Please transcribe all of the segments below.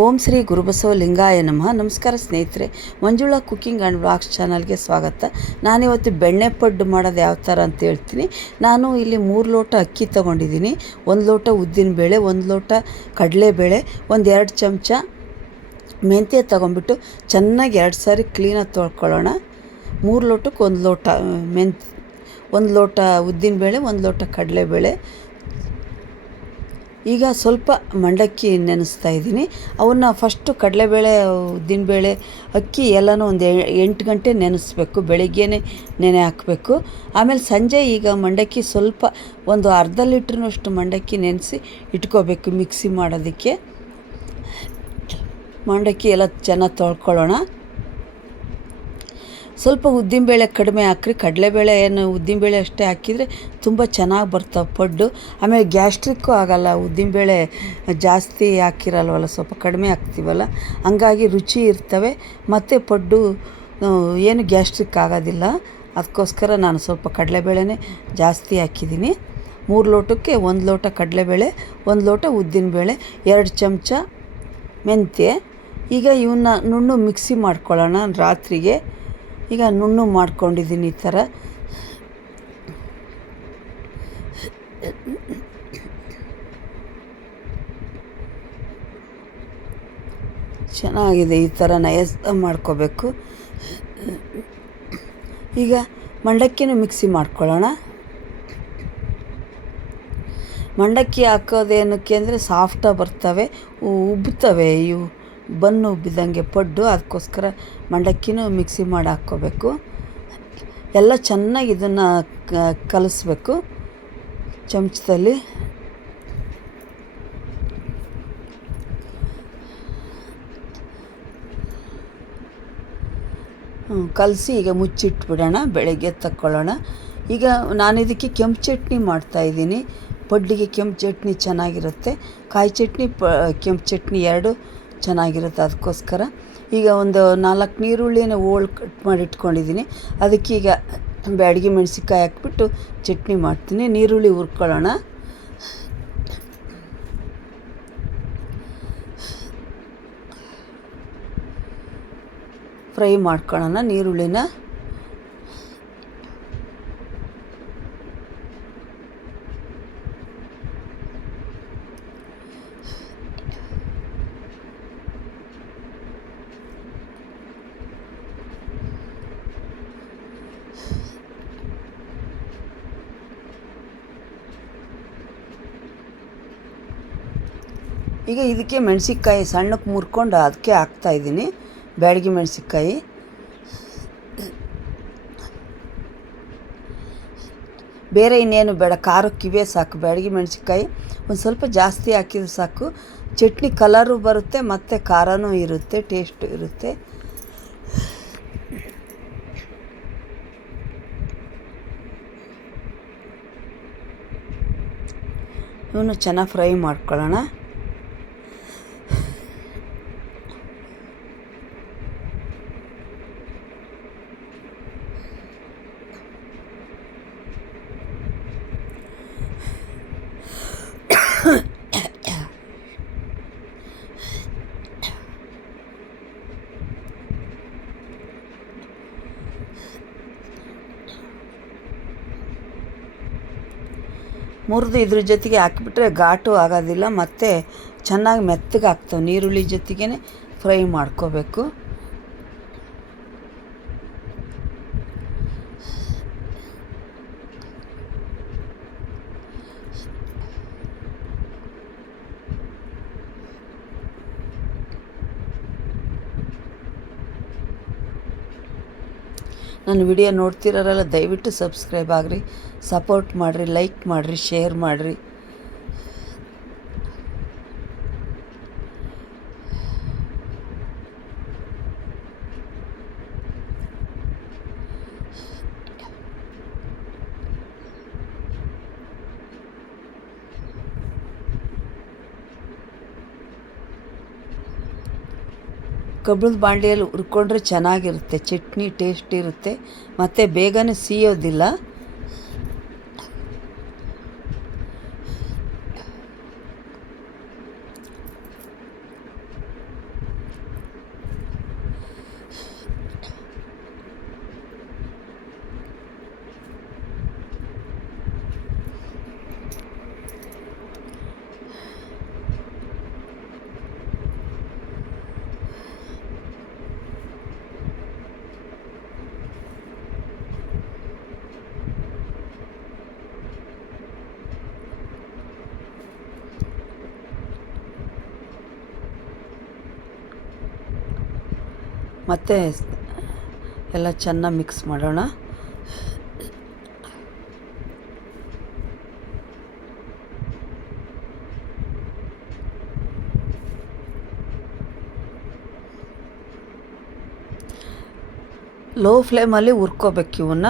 ಓಂ ಶ್ರೀ ಗುರುಬಸವ ಲಿಂಗಾಯ ನಮಃ. ನಮಸ್ಕಾರ ಸ್ನೇಹಿತರೆ, ಮಂಜುಳಾ ಕುಕ್ಕಿಂಗ್ ಆ್ಯಂಡ್ ವ್ಲಾಗ್ಸ್ ಚಾನಲ್ಗೆ ಸ್ವಾಗತ. ನಾನಿವತ್ತು ಬೆಣ್ಣೆ ಪಡ್ಡು ಮಾಡೋದು ಯಾವ ಥರ ಅಂತ ಹೇಳ್ತೀನಿ. ನಾನು ಇಲ್ಲಿ 3 ಲೋಟ ಅಕ್ಕಿ ತೊಗೊಂಡಿದ್ದೀನಿ, 1 ಲೋಟ ಉದ್ದಿನಬೇಳೆ, 1 ಲೋಟ ಕಡಲೆಬೇಳೆ, 2 ಚಮಚ ಮೆಂತ್ಯ ತೊಗೊಂಡ್ಬಿಟ್ಟು ಚೆನ್ನಾಗಿ 2 ಸಾರಿ ಕ್ಲೀನಾಗಿ ತೊಳ್ಕೊಳ್ಳೋಣ. 3 ಲೋಟಕ್ಕೆ 1 ಲೋಟ 1 ಲೋಟ ಉದ್ದಿನಬೇಳೆ, 1 ಲೋಟ ಕಡಲೆಬೇಳೆ. ಈಗ ಸ್ವಲ್ಪ ಮಂಡಕ್ಕಿ ನೆನೆಸ್ತಾ ಇದ್ದೀನಿ. ಅವನ್ನ ಫಸ್ಟು ಕಡಲೆಬೇಳೆ, ಉದ್ದಿನಬೇಳೆ, ಅಕ್ಕಿ ಎಲ್ಲನೂ ಒಂದು 8 ಗಂಟೆ ನೆನೆಸ್ಬೇಕು. ಬೆಳಿಗ್ಗೆನೇ ನೆನೆ ಹಾಕಬೇಕು. ಆಮೇಲೆ ಸಂಜೆ ಈಗ ಮಂಡಕ್ಕಿ ಸ್ವಲ್ಪ ಒಂದು ಅರ್ಧ ಲೀಟ್ರ್ನಷ್ಟು ಮಂಡಕ್ಕಿ ನೆನೆಸಿ ಇಟ್ಕೋಬೇಕು ಮಿಕ್ಸಿ ಮಾಡೋದಕ್ಕೆ. ಮಂಡಕ್ಕಿ ಎಲ್ಲ ಚೆನ್ನಾಗಿ ತೊಳ್ಕೊಳ್ಳೋಣ. ಸ್ವಲ್ಪ ಉದ್ದಿನಬೇಳೆ ಕಡಿಮೆ ಹಾಕ್ರಿ. ಕಡಲೆಬೇಳೆ ಏನು ಉದ್ದಿನಬೇಳೆ ಅಷ್ಟೇ ಹಾಕಿದರೆ ತುಂಬ ಚೆನ್ನಾಗಿ ಬರ್ತಾವೆ ಪಡ್ಡು. ಆಮೇಲೆ ಗ್ಯಾಸ್ಟ್ರಿಕ್ಕು ಆಗೋಲ್ಲ, ಉದ್ದಿನಬೇಳೆ ಜಾಸ್ತಿ ಹಾಕಿರಲ್ವಲ್ಲ, ಸ್ವಲ್ಪ ಕಡಿಮೆ ಹಾಕ್ತೀವಲ್ಲ, ಹಂಗಾಗಿ ರುಚಿ ಇರ್ತವೆ ಮತ್ತು ಪಡ್ಡು ಏನು ಗ್ಯಾಸ್ಟ್ರಿಕ್ ಆಗೋದಿಲ್ಲ. ಅದಕ್ಕೋಸ್ಕರ ನಾನು ಸ್ವಲ್ಪ ಕಡಲೆಬೇಳೆನೇ ಜಾಸ್ತಿ ಹಾಕಿದ್ದೀನಿ. 3 ಲೋಟಕ್ಕೆ 1 ಲೋಟ ಕಡಲೆಬೇಳೆ, 1 ಲೋಟ ಉದ್ದಿನಬೇಳೆ, 2 ಚಮಚ ಮೆಂತ್ಯ. ಈಗ ಇವನ್ನ ನುಣ್ಣು ಮಿಕ್ಸಿ ಮಾಡ್ಕೊಳ್ಳೋಣ. ರಾತ್ರಿಗೆ ಈಗ ನುಣ್ಣು ಮಾಡ್ಕೊಂಡಿದ್ದೀನಿ ಈ ಥರ. ಚೆನ್ನಾಗಿದೆ, ಈ ಥರ ನಯಸ್ ಮಾಡ್ಕೋಬೇಕು. ಈಗ ಮಂಡಕ್ಕಿನೂ ಮಿಕ್ಸಿ ಮಾಡ್ಕೊಳ್ಳೋಣ. ಮಂಡಕ್ಕಿ ಹಾಕೋದೇನಕ್ಕೆ ಅಂದರೆ ಸಾಫ್ಟಾಗಿ ಬರ್ತವೆ, ಉಬ್ಬುತ್ತವೆ, ಇವು ಬನ್ನು ಉಬ್ಬಿದಂಗೆ ಪಡ್ಡು. ಅದಕ್ಕೋಸ್ಕರ ಮಂಡಕ್ಕಿನೂ ಮಿಕ್ಸಿ ಮಾಡಿ ಹಾಕ್ಕೋಬೇಕು. ಎಲ್ಲ ಚೆನ್ನಾಗಿ ಇದನ್ನು ಕಲಿಸ್ಬೇಕು ಚಮಚದಲ್ಲಿ. ಕಲಸಿ ಈಗ ಮುಚ್ಚಿಟ್ಬಿಡೋಣ, ಬೆಳಗ್ಗೆ ತಕ್ಕೊಳ್ಳೋಣ. ಈಗ ನಾನು ಇದಕ್ಕೆ ಕೆಂಪು ಚಟ್ನಿ ಮಾಡ್ತಾಯಿದ್ದೀನಿ. ಪಡ್ಡಿಗೆ ಕೆಂಪು ಚಟ್ನಿ ಚೆನ್ನಾಗಿರುತ್ತೆ, ಕಾಯಿ ಚಟ್ನಿ, ಕೆಂಪು ಚಟ್ನಿ ಎರಡು ಚೆನ್ನಾಗಿರುತ್ತೆ. ಅದಕ್ಕೋಸ್ಕರ ಈಗ ಒಂದು 4 ನೀರುಳ್ಳಿನ ಹೋಳು ಕಟ್ ಮಾಡಿ ಇಟ್ಕೊಂಡಿದ್ದೀನಿ. ಅದಕ್ಕೀಗ ಬ್ಯಾಡಗಿ ಮೆಣಸಿನ್ಕಾಯಿ ಹಾಕ್ಬಿಟ್ಟು ಚಟ್ನಿ ಮಾಡ್ತೀನಿ. ನೀರುಳ್ಳಿ ಹುರ್ಕೊಳ್ಳೋಣ. ಫ್ರೈ ಮಾಡ್ಕೊಳ್ಳೋಣ ನೀರುಳ್ಳಿನ. ಈಗ ಇದಕ್ಕೆ ಮೆಣಸಿನ್ಕಾಯಿ ಸಣ್ಣಕ್ಕೆ ಮುರ್ಕೊಂಡು ಅದಕ್ಕೆ ಹಾಕ್ತಾಯಿದ್ದೀನಿ, ಬ್ಯಾಡಗಿ ಮೆಣಸಿನ್ಕಾಯಿ. ಬೇರೆ ಇನ್ನೇನು ಬೇಡ, ಖಾರಕ್ಕೆ ಇವೇ ಸಾಕು. ಬ್ಯಾಡಗಿ ಮೆಣಸಿನ್ಕಾಯಿ ಒಂದು ಸ್ವಲ್ಪ ಜಾಸ್ತಿ ಹಾಕಿದ್ರೆ ಸಾಕು. ಚಟ್ನಿ ಕಲರು ಬರುತ್ತೆ ಮತ್ತು ಖಾರನೂ ಇರುತ್ತೆ, ಟೇಸ್ಟು ಇರುತ್ತೆ. ಇವನು ಚೆನ್ನಾಗಿ ಫ್ರೈ ಮಾಡ್ಕೊಳ್ಳೋಣ. ಮುರಿದು ಇದ್ರ ಜೊತೆಗೆ ಹಾಕಿಬಿಟ್ರೆ ಘಾಟು ಆಗೋದಿಲ್ಲ ಮತ್ತು ಚೆನ್ನಾಗಿ ಮೆತ್ತಗೆ ಆಗ್ತವೆ. ನೀರುಳ್ಳಿ ಜೊತೆಗೇ ಫ್ರೈ ಮಾಡ್ಕೋಬೇಕು. ನನ್ನ ವಿಡಿಯೋ ನೋಡ್ತಿರೋರೆಲ್ಲ ದಯವಿಟ್ಟು ಸಬ್ಸ್ಕ್ರೈಬ್ ಆಗಿರಿ, ಸಪೋರ್ಟ್ ಮಾಡಿರಿ, ಲೈಕ್ ಮಾಡಿರಿ, ಶೇರ್ ಮಾಡಿರಿ. ಕಬ್ಬಿಣದ ಬಾಂಡೆಯಲ್ಲಿ ಹುರ್ಕೊಂಡ್ರೆ ಚೆನ್ನಾಗಿರುತ್ತೆ, ಚಟ್ನಿ ಟೇಸ್ಟ್ ಇರುತ್ತೆ ಮತ್ತು ಬೇಗನೆ ಸಿಯೋದಿಲ್ಲ. ಮತ್ತು ಎಲ್ಲ ಚೆನ್ನಾಗಿ ಮಿಕ್ಸ್ ಮಾಡೋಣ. ಲೋ ಫ್ಲೇಮಲ್ಲಿ ಹುರ್ಕೋಬೇಕು ಇವನ್ನ,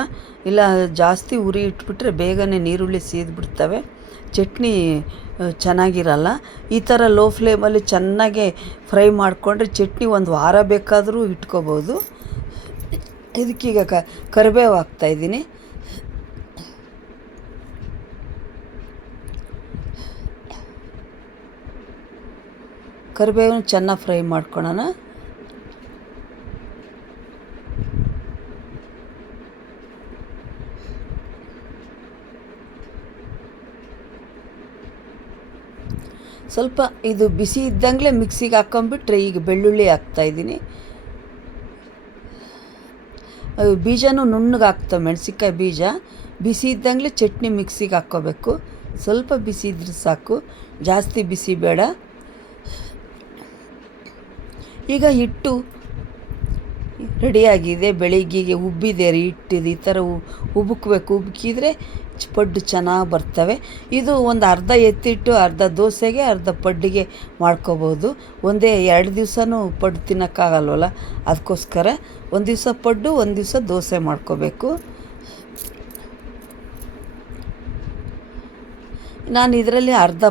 ಇಲ್ಲ ಜಾಸ್ತಿ ಉರಿ ಇಟ್ಬಿಟ್ರೆ ಬೇಗನೆ ನೀರುಳ್ಳಿ ಸೀದ್ಬಿಡ್ತವೆ, ಚಟ್ನಿ ಚೆನ್ನಾಗಿರಲ್ಲ. ಈ ಥರ ಲೋ ಫ್ಲೇಮಲ್ಲಿ ಚೆನ್ನಾಗೆ ಫ್ರೈ ಮಾಡಿಕೊಂಡ್ರೆ ಚಟ್ನಿ ಒಂದು ವಾರ ಬೇಕಾದರೂ ಇಟ್ಕೋಬೋದು. ಇದಕ್ಕೀಗ ಕರಿಬೇವು ಹಾಕ್ತಾಯಿದ್ದೀನಿ. ಕರಿಬೇವನ್ನ ಚೆನ್ನಾಗಿ ಫ್ರೈ ಮಾಡ್ಕೊಳ್ಳೋಣ. ಸ್ವಲ್ಪ ಇದು ಬಿಸಿ ಇದ್ದಂಗೆ ಮಿಕ್ಸಿಗೆ ಹಾಕ್ಕೊಂಬಿಟ್ರೆ, ಈಗ ಬೆಳ್ಳುಳ್ಳಿ ಹಾಕ್ತಾಯಿದ್ದೀನಿ. ಬೀಜನೂ ನುಣ್ಣಗೆ ಹಾಕ್ತವೆ, ಮೆಣಸಿನ್ಕಾಯಿ ಬೀಜ ಬಿಸಿ ಇದ್ದಂಗೆ ಚಟ್ನಿ ಮಿಕ್ಸಿಗೆ ಹಾಕ್ಕೋಬೇಕು. ಸ್ವಲ್ಪ ಬಿಸಿ ಇದ್ರೆ ಸಾಕು, ಜಾಸ್ತಿ ಬಿಸಿ ಬೇಡ. ಈಗ ಹಿಟ್ಟು ರೆಡಿಯಾಗಿದೆ, ಬೆಳಿಗ್ಗೆಗೆ ಉಬ್ಬಿದೆ ಹಿಟ್ಟಿದು. ಈ ಥರ ಉಬ್ಬುಕಬೇಕು, ಉಬ್ಕಿದ್ರೆ ಪಡ್ಡು ಚೆನ್ನಾಗಿ ಬರ್ತವೆ. ಇದು ಒಂದು ಅರ್ಧ ಎತ್ತಿಟ್ಟು ಅರ್ಧ ದೋಸೆಗೆ ಅರ್ಧ ಪಡ್ಡಿಗೆ ಮಾಡ್ಕೋಬೋದು. ಒಂದೇ 2 ದಿವಸನೂ ಪಡ್ಡು ತಿನ್ನೋಕ್ಕಾಗಲ್ವಲ್ಲ, ಅದಕ್ಕೋಸ್ಕರ ಒಂದು ದಿವಸ ಪಡ್ಡು ಒಂದು ದಿವಸ ದೋಸೆ ಮಾಡ್ಕೋಬೇಕು. ನಾನು ಇದರಲ್ಲಿ ಅರ್ಧ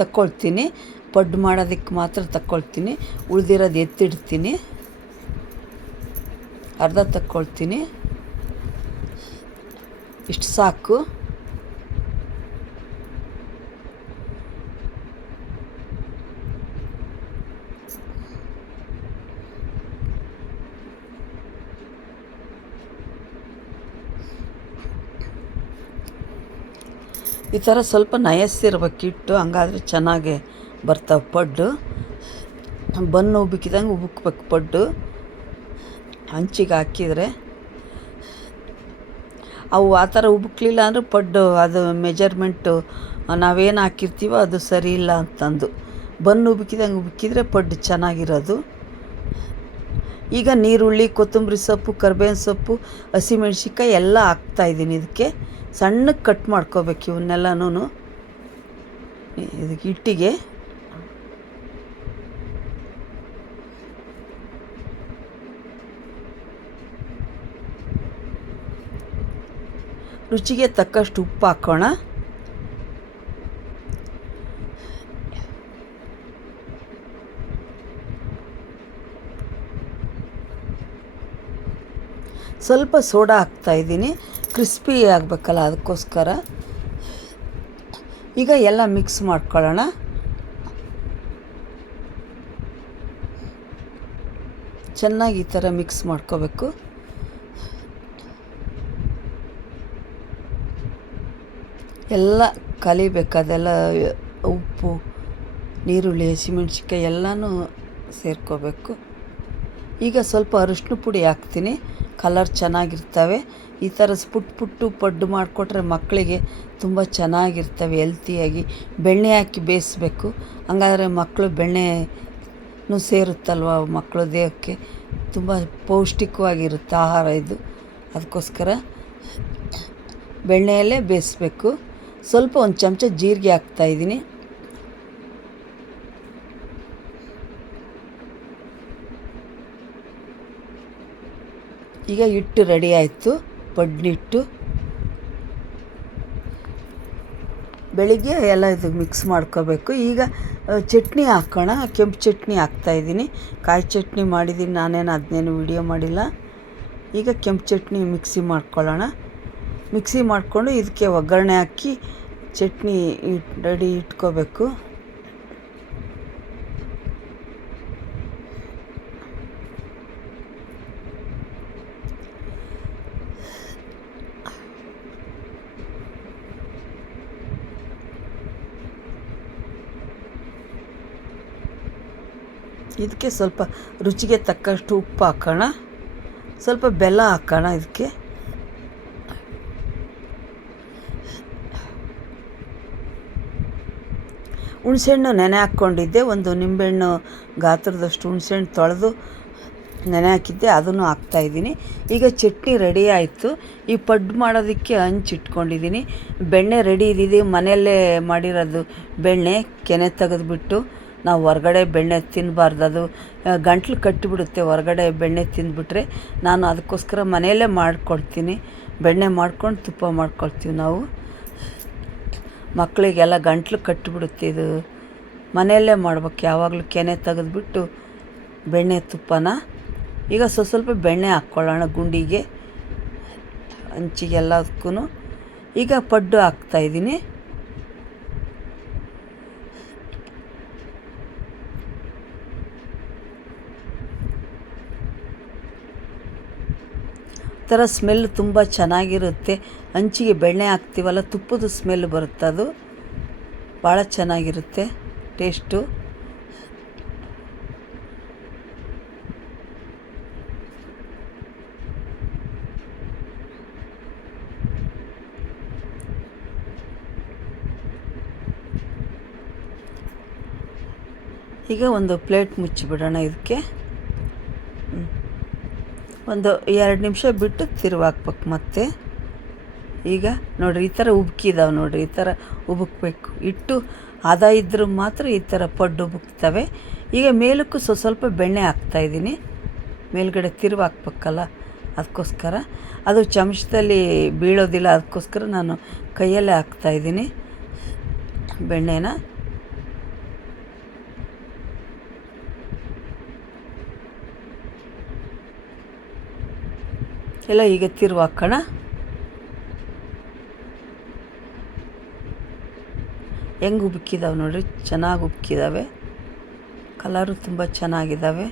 ತಕ್ಕೊಳ್ತೀನಿ, ಪಡ್ಡು ಮಾಡೋದಕ್ಕೆ ಮಾತ್ರ ತಕ್ಕೊಳ್ತೀನಿ, ಉಳಿದಿರೋದು ಎತ್ತಿಡ್ತೀನಿ. ಅರ್ಧ ತಕ್ಕೊಳ್ತೀನಿ, ಇಷ್ಟು ಸಾಕು. ಈ ಥರ ಸ್ವಲ್ಪ ನಯಸ್ಸಿರ್ಬೇಕು ಹಿಟ್ಟು, ಹಂಗಾದ್ರೆ ಚೆನ್ನಾಗೆ ಬರ್ತಾವೆ ಪಡ್ಡು. ಬನ್ನು ಉಬ್ಬಕ್ಕಿದಂಗೆ ಉಬ್ಬಕ್ಬೇಕು ಪಡ್ಡು, ಹಂಚಿಗೆ ಹಾಕಿದರೆ. ಅವು ಆ ಥರ ಉಬ್ಬಕ್ಲಿಲ್ಲ ಅಂದರೆ ಪಡ್ಡು ಅದು ಮೆಜರ್ಮೆಂಟು ನಾವೇನು ಹಾಕಿರ್ತೀವೋ ಅದು ಸರಿ ಇಲ್ಲ ಅಂತಂದು. ಬನ್ನು ಉಬ್ಬಕ್ಕಿದಂಗೆ ಉಬ್ಬಕ್ಕಿದ್ರೆ ಪಡ್ಡು ಚೆನ್ನಾಗಿರೋದು. ಈಗ ನೀರುಳ್ಳಿ, ಕೊತ್ತಂಬರಿ ಸೊಪ್ಪು, ಕರಿಬೇವಿನ ಸೊಪ್ಪು, ಹಸಿಮೆಣ್ಸಿನ್ಕಾಯಿ ಎಲ್ಲ ಹಾಕ್ತಾಯಿದ್ದೀನಿ. ಇದಕ್ಕೆ ಸಣ್ಣಗೆ ಕಟ್ ಮಾಡ್ಕೋಬೇಕು ಇವನ್ನೆಲ್ಲನೂ ಇದಕ್ಕೆ ಹಿಟ್ಟಿಗೆ. ರುಚಿಗೆ ತಕ್ಕಷ್ಟು ಉಪ್ಪು ಹಾಕೋಣ. ಸ್ವಲ್ಪ ಸೋಡಾ ಹಾಕ್ತಾಯಿದ್ದೀನಿ, ಕ್ರಿಸ್ಪಿ ಆಗಬೇಕಲ್ಲ ಅದಕ್ಕೋಸ್ಕರ. ಈಗ ಎಲ್ಲ ಮಿಕ್ಸ್ ಮಾಡ್ಕೊಳ್ಳೋಣ. ಚೆನ್ನಾಗಿ ಈ ಥರ ಮಿಕ್ಸ್ ಮಾಡ್ಕೋಬೇಕು. ಎಲ್ಲ ಕಲಿಬೇಕು, ಅದೆಲ್ಲ ಉಪ್ಪು, ನೀರುಳ್ಳಿ, ಹಸಿಮೆಣ್ಸಿನ್ಕಾಯಿ ಎಲ್ಲನೂ ಸೇರ್ಕೋಬೇಕು. ಈಗ ಸ್ವಲ್ಪ ಅರಿಶಿನ ಪುಡಿ ಹಾಕ್ತೀನಿ, ಕಲರ್ ಚೆನ್ನಾಗಿರ್ತವೆ. ಈ ಥರ ಪುಟ್ಟು ಪಡ್ಡು ಮಾಡಿಕೊಟ್ರೆ ಮಕ್ಕಳಿಗೆ ತುಂಬ ಚೆನ್ನಾಗಿರ್ತವೆ, ಹೆಲ್ತಿಯಾಗಿ. ಬೆಣ್ಣೆ ಹಾಕಿ ಬೇಯಿಸ್ಬೇಕು, ಹಂಗಾದ್ರೆ ಮಕ್ಕಳು ಬೆಣ್ಣೆನೂ ಸೇರುತ್ತಲ್ವ, ಮಕ್ಕಳು ದೇಹಕ್ಕೆ ತುಂಬ ಪೌಷ್ಟಿಕವಾಗಿರುತ್ತೆ ಆಹಾರ ಇದು. ಅದಕ್ಕೋಸ್ಕರ ಬೆಣ್ಣೆಯಲ್ಲೇ ಬೇಯಿಸ್ಬೇಕು. ಸ್ವಲ್ಪ ಒಂದು ಚಮಚ ಜೀರಿಗೆ ಹಾಕ್ತಾಯಿದ್ದೀನಿ. ಈಗ ಹಿಟ್ಟು ರೆಡಿ ಆಯಿತು, ಪಡ್ನಿಟ್ಟು. ಬೆಳಿಗ್ಗೆ ಎಲ್ಲ ಇದು ಮಿಕ್ಸ್ ಮಾಡ್ಕೋಬೇಕು. ಈಗ ಚಟ್ನಿ ಹಾಕೋಣ. ಕೆಂಪು ಚಟ್ನಿ ಹಾಕ್ತಾಯಿದ್ದೀನಿ, ಕಾಯಿ ಚಟ್ನಿ ಮಾಡಿದ್ದೀನಿ ನಾನೇನು, ಅದನ್ನೇನು ವಿಡಿಯೋ ಮಾಡಿಲ್ಲ. ಈಗ ಕೆಂಪು ಚಟ್ನಿ ಮಿಕ್ಸಿ ಮಾಡ್ಕೊಳ್ಳೋಣ. ಮಿಕ್ಸಿ ಮಾಡಿಕೊಂಡು ಇದಕ್ಕೆ ಒಗ್ಗರಣೆ ಹಾಕಿ ಚಟ್ನಿ ರೆಡಿ ಇಟ್ಕೋಬೇಕು. ಇದಕ್ಕೆ ಸ್ವಲ್ಪ ರುಚಿಗೆ ತಕ್ಕಷ್ಟು ಉಪ್ಪು ಹಾಕೋಣ, ಸ್ವಲ್ಪ ಬೆಲ್ಲ ಹಾಕೋಣ. ಇದಕ್ಕೆ ಹುಣಸೆಹಣ್ಣು ನೆನೆ ಹಾಕ್ಕೊಂಡಿದ್ದೆ, ಒಂದು ನಿಂಬೆಹಣ್ಣು ಗಾತ್ರದಷ್ಟು ಹುಣಸೆಹಣ್ಣು ತೊಳೆದು ನೆನೆ ಹಾಕಿದ್ದೆ ಅದನ್ನು ಹಾಕ್ತಾಯಿದ್ದೀನಿ. ಈಗ ಚಟ್ನಿ ರೆಡಿ ಆಯಿತು. ಈ ಪಡ್ಡು ಮಾಡೋದಕ್ಕೆ ಹಂಚಿಟ್ಕೊಂಡಿದ್ದೀನಿ. ಬೆಣ್ಣೆ ರೆಡಿ ಇದ್ದಿದ್ದು ಮನೆಯಲ್ಲೇ ಮಾಡಿರೋದು ಬೆಣ್ಣೆ. ಕೆನೆ ತೆಗೆದುಬಿಟ್ಟು ನಾವು ಹೊರ್ಗಡೆ ಬೆಣ್ಣೆ ತಿನ್ನಬಾರ್ದು, ಅದು ಗಂಟ್ಲು ಕಟ್ಟಿಬಿಡುತ್ತೆ ಹೊರಗಡೆ ಬೆಣ್ಣೆ ತಿಂದುಬಿಟ್ರೆ. ನಾನು ಅದಕ್ಕೋಸ್ಕರ ಮನೆಯಲ್ಲೇ ಮಾಡಿಕೊಡ್ತೀನಿ. ಬೆಣ್ಣೆ ಮಾಡ್ಕೊಂಡು ತುಪ್ಪ ಮಾಡ್ಕೊಳ್ತೀವಿ ನಾವು. ಮಕ್ಕಳಿಗೆಲ್ಲ ಗಂಟ್ಲು ಕಟ್ಟಿಬಿಡುತ್ತೆ ಇದು. ಮನೆಯಲ್ಲೇ ಮಾಡ್ಬೇಕು ಯಾವಾಗಲೂ. ಕೆನೆ ತೆಗೆದುಬಿಟ್ಟು ಬೆಣ್ಣೆ ತುಪ್ಪನ ಈಗ ಸ್ವಲ್ಪ ಬೆಣ್ಣೆ ಹಾಕ್ಕೊಳ್ಳೋಣ ಗುಂಡಿಗೆ, ಹಂಚಿಗೆಲ್ಲದಕ್ಕೂ. ಈಗ ಪಡ್ಡು ಹಾಕ್ತಾಯಿದ್ದೀನಿ. ಥರ ಸ್ಮೆಲ್ ತುಂಬ ಚೆನ್ನಾಗಿರುತ್ತೆ. ಹಂಚಿಗೆ ಬೆಣ್ಣೆ ಹಾಕ್ತೀವಲ್ಲ, ತುಪ್ಪದ ಸ್ಮೆಲ್ ಬರುತ್ತೆ, ಅದು ಭಾಳ ಚೆನ್ನಾಗಿರುತ್ತೆ ಟೇಸ್ಟು. ಈಗ ಒಂದು ಪ್ಲೇಟ್ ಮುಚ್ಚಿಬಿಡೋಣ ಇದಕ್ಕೆ. ಒಂದು 2 ನಿಮಿಷ ಬಿಟ್ಟು ತಿರುವಾಕ್ಬೇಕು ಮತ್ತೆ. ಈಗ ನೋಡಿರಿ ಈ ಥರ ಉಬ್ಕಿದಾವೆ ನೋಡಿರಿ, ಈ ಥರ ಉಬುಕಬೇಕು. ಹಿಟ್ಟು ಹದ ಇದ್ದರೂ ಮಾತ್ರ ಈ ಥರ ಪಡ್ಡು ಉಬುಕ್ತವೆ. ಈಗ ಮೇಲಕ್ಕೂ ಸ್ವಲ್ಪ ಬೆಣ್ಣೆ ಹಾಕ್ತಾಯಿದ್ದೀನಿ. ಮೇಲ್ಗಡೆ ತಿರುವು ಹಾಕ್ಬೇಕಲ್ಲ, ಅದಕ್ಕೋಸ್ಕರ. ಅದು ಚಮಚದಲ್ಲಿ ಬೀಳೋದಿಲ್ಲ, ಅದಕ್ಕೋಸ್ಕರ ನಾನು ಕೈಯಲ್ಲೇ ಹಾಕ್ತಾಯಿದ್ದೀನಿ ಬೆಣ್ಣೆನ. ಎಲ್ಲ ಈಗ ತಿರುವು ಹಾಕೋಣ. ಹೆಂಗೆ ಉಬ್ಕಿದಾವೆ ನೋಡಿರಿ, ಚೆನ್ನಾಗಿ ಉಬ್ಕಿದಾವೆ. ಕಲರು ತುಂಬ ಚೆನ್ನಾಗಿದ್ದಾವೆ.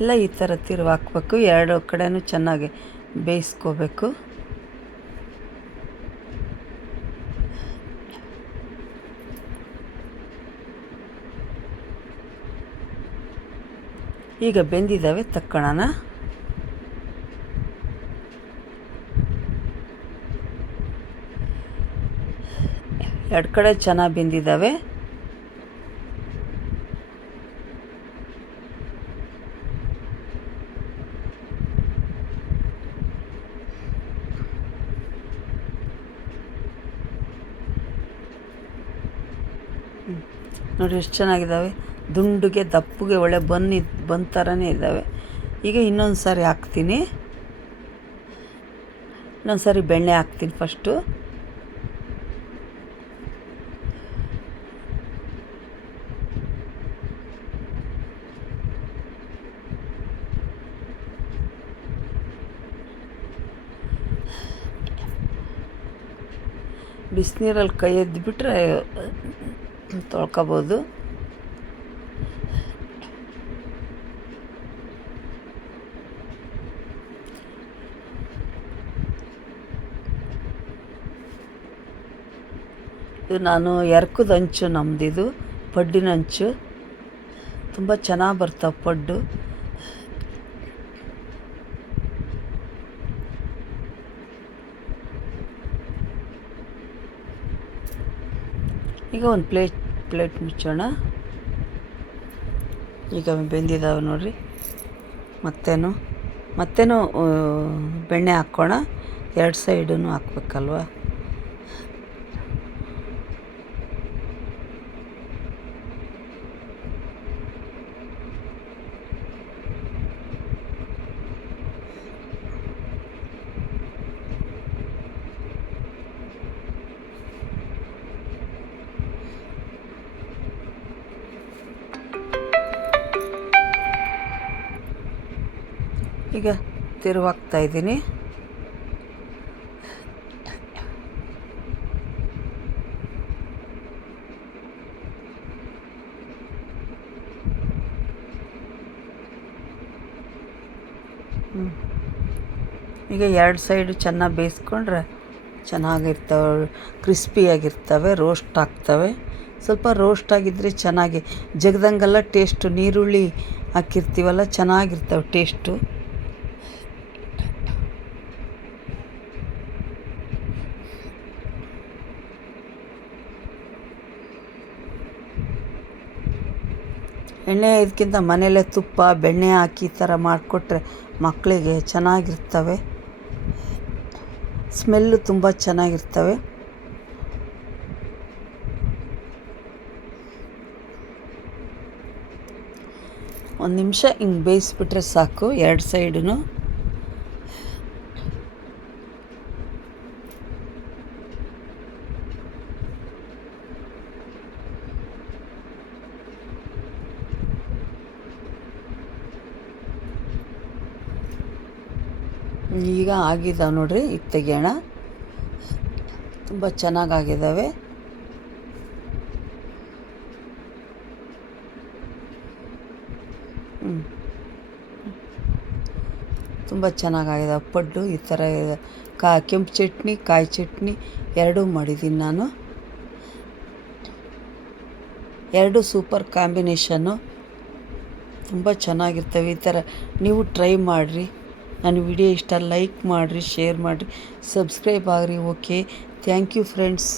ಎಲ್ಲ ಈ ಥರ ತಿರುವು ಹಾಕ್ಬೇಕು. 2 ಕಡೆನೂ ಚೆನ್ನಾಗಿ ಬೇಯಿಸ್ಕೋಬೇಕು. ಈಗ ಬೆಂದಿದ್ದಾವೆ, ತಕ್ಕೊಳ್ಳೋಣ. ಎರಡು ಕಡೆ ಚೆನ್ನಾಗಿ ಬೆಂದಿದ್ದಾವೆ. ನೋಡಿ ಎಷ್ಟು ಚೆನ್ನಾಗಿದ್ದಾವೆ. ದುಂಡುಗೆ ದಪ್ಪಗೆ ಒಳ್ಳೆ ಬನ್ ಥರನೇ ಇದ್ದಾವೆ. ಈಗ ಇನ್ನೊಂದು ಸಾರಿ ಹಾಕ್ತೀನಿ. ಇನ್ನೊಂದು ಸಾರಿ ಬೆಣ್ಣೆ ಹಾಕ್ತೀನಿ ಫಸ್ಟು. ಬಿಸಿನೀರಲ್ಲಿ ಕೈ ಎದ್ದುಬಿಟ್ರೆ ತೊಳ್ಕೊಬೋದು. ಇದು ನಾನು ಎರ್ಕದ ಹಂಚು, ನಮ್ಮದಿದು ಪಡ್ಡಿನ ಹಂಚು. ತುಂಬ ಚೆನ್ನಾಗಿ ಬರ್ತಾವೆ ಪಡ್ಡು. ಈಗ ಒಂದು ಪ್ಲೇಟ್ ಮುಚ್ಚೋಣ. ಈಗ ಬೆಂದಿದ್ದಾವೆ ನೋಡಿರಿ. ಮತ್ತೇನು ಬೆಣ್ಣೆ ಹಾಕ್ಕೋಣ. 2 ಸೈಡೂ ಹಾಕ್ಬೇಕಲ್ವ. ಈಗ ತಿರುವಾಗ್ತಾ ಇದ್ದೀನಿ. ಈಗ 2 ಸೈಡು ಚೆನ್ನಾಗಿ ಬೇಯಿಸ್ಕೊಂಡ್ರೆ ಚೆನ್ನಾಗಿರ್ತವೆ, ಕ್ರಿಸ್ಪಿಯಾಗಿರ್ತವೆ, ರೋಸ್ಟ್ ಆಗ್ತವೆ. ಸ್ವಲ್ಪ ರೋಸ್ಟ್ ಆಗಿದ್ದರೆ ಚೆನ್ನಾಗಿ ಜಗದಂಗೆಲ್ಲ ಟೇಸ್ಟು. ನೀರುಳ್ಳಿ ಹಾಕಿರ್ತೀವಲ್ಲ, ಚೆನ್ನಾಗಿರ್ತವೆ ಟೇಸ್ಟು. ಎಣ್ಣೆ ಇದಕ್ಕಿಂತ ಮನೆಯಲ್ಲೇ ತುಪ್ಪ ಬೆಣ್ಣೆ ಹಾಕಿ ಈ ಥರ ಮಾಡಿಕೊಟ್ರೆ ಮಕ್ಕಳಿಗೆ ಚೆನ್ನಾಗಿರ್ತವೆ, ಸ್ಮೆಲ್ಲು ತುಂಬ ಚೆನ್ನಾಗಿರ್ತವೆ. ಒಂದು ನಿಮಿಷ ಹಿಂಗೆ ಬೇಯಿಸ್ಬಿಟ್ರೆ ಸಾಕು 2 ಸೈಡೂ. ಈಗ ಆಗಿದ್ದಾವೆ ನೋಡ್ರಿ, ಈಗ ತೆಗಿಯೋಣ. ತುಂಬ ಚೆನ್ನಾಗಾಗಿದ್ದಾವೆ. ತುಂಬ ಚೆನ್ನಾಗಾಗಿದ್ದಾವೆ ಪಡ್ಡು. ಈ ಥರ ಕೆಂಪು ಚಟ್ನಿ, ಕಾಯಿ ಚಟ್ನಿ ಎರಡೂ ಮಾಡಿದ್ದೀನಿ ನಾನು. ಎರಡೂ ಸೂಪರ್ ಕಾಂಬಿನೇಷನ್ನು, ತುಂಬ ಚೆನ್ನಾಗಿರ್ತವೆ. ಈ ಥರ ನೀವು ಟ್ರೈ ಮಾಡಿರಿ. ನನ್ನ ವಿಡಿಯೋ ಇಷ್ಟ ಲೈಕ್ ಮಾಡಿರಿ, ಶೇರ್ ಮಾಡಿರಿ, ಸಬ್ಸ್ಕ್ರೈಬ್ ಆಗಿರಿ. Okay, thank you friends.